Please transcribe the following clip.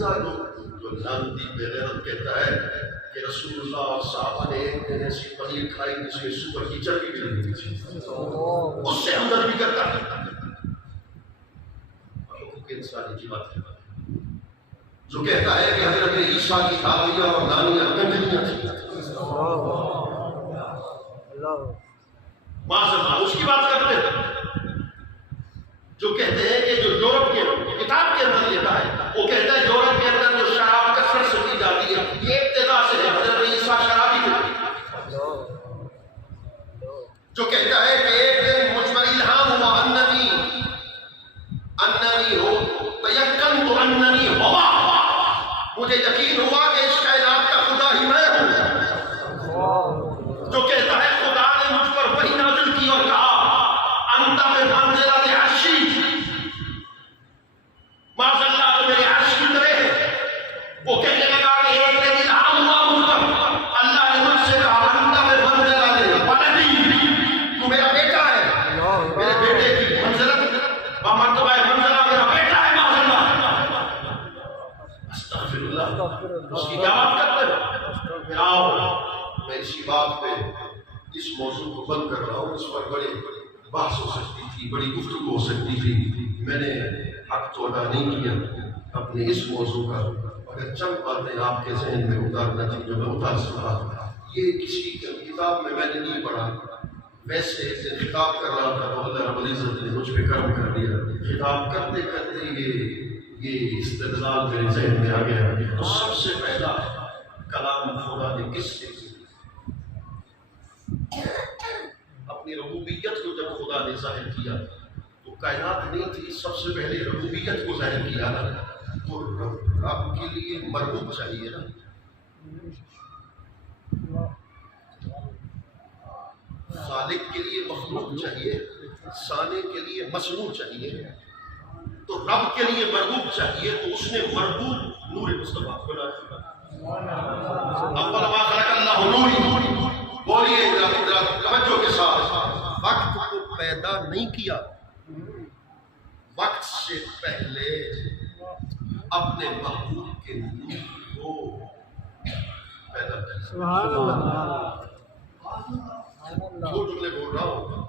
جو لانتی بے غیرت کہتا ہے کہ رسول اللہ اور صحابہ نے ایک دن ایسی پنیر کھائی جس میں سور کی چربی بھی لگی تھی، اس سے اندر بھی کرتا ہے حقوق انسانی کی بات ہے، جو کہتا ہے کہ حضرت عیسیٰ کی دادیاں اور نانیاں گنجلیاں تھیں، معاذ اس کی بات کرتے ہیں، جو کہتے ہیں کہ جو یورپ کے کتاب کے اندر لکھا ہے، وہ کہتا ہے یورپ کے اندر جو شراب کثرت سے پی جاتی ہے یہ ابتدا سے ہے، حضرت عیسیٰ شرابی تھے، جو کہتا ہے کہ ایک دن مجھ پر الہام ہوا اننی ہو تیقنت اننی ہوا، مجھے یقین ہوا کہ اس کائنات کا خدا ہی میں ہوں، جو کہتا ہے خدا نے مجھ پر وحی نازل کی اور کہا انت بمنزلۃ عرشی، معاذ اللہ تو میرے عرش کی طرح ہے، وہ کہنے لگا کہ ایک دن الہام ہوا مجھ پر، اللہ نے مجھ سے کہا انت بمنزلۃ ولدی، تو میرا بیٹا ہے، میرے بیٹے کی منزلت مرتبہ منزلہ میرا بیٹا ہے، معاذ اللہ، استغفر اللہ، اس کی کیا بات کرتے ہیں؟ آؤ میں اسی بات پہ اس موضوع کو بند کر رہا ہوں، اس پر بڑی بحث ہو سکتی تھی، بڑی گفتگو ہو سکتی تھی، میں نے حق تو ادا نہیں کیا اپنے اس موضوع کا، اگر چند باتیں آپ کے ذہن میں اتارنا تھی جو میں اتار سکا، یہ کسی کتاب میں نے نہیں پڑھا، ویسے خطاب کر رہا تھا تو اللہ رب العزت نے مجھ پہ کرم کر دیا، خطاب کرتے کرتے یہ استدلال میرے ذہن میں آ گیا، تو سب سے پہلا کلام خدا نے کس سے اپنی ربوبیت کو جب خدا نے ظاہر کیا تو کائنات نہیں تھی، سب سے پہلے ربوبیت کو ظاہر کیا نا، تو رب کے لیے مربوب چاہیے نا، خالق کے لیے مخلوق چاہیے، صانع کے لیے مصنوع چاہیے، تو رب کے لیے مربوب چاہیے، تو اس نے مربوب نور مصطفیٰ بنایا، اول ما خلق اللہ نوری، بولیے توجہ کے ساتھ، وقت کو پیدا نہیں کیا، وقت سے پہلے اپنے محبوب کے نور کو پیدا کیا، سبحان اللہ، دو جملے بول رہا ہوں،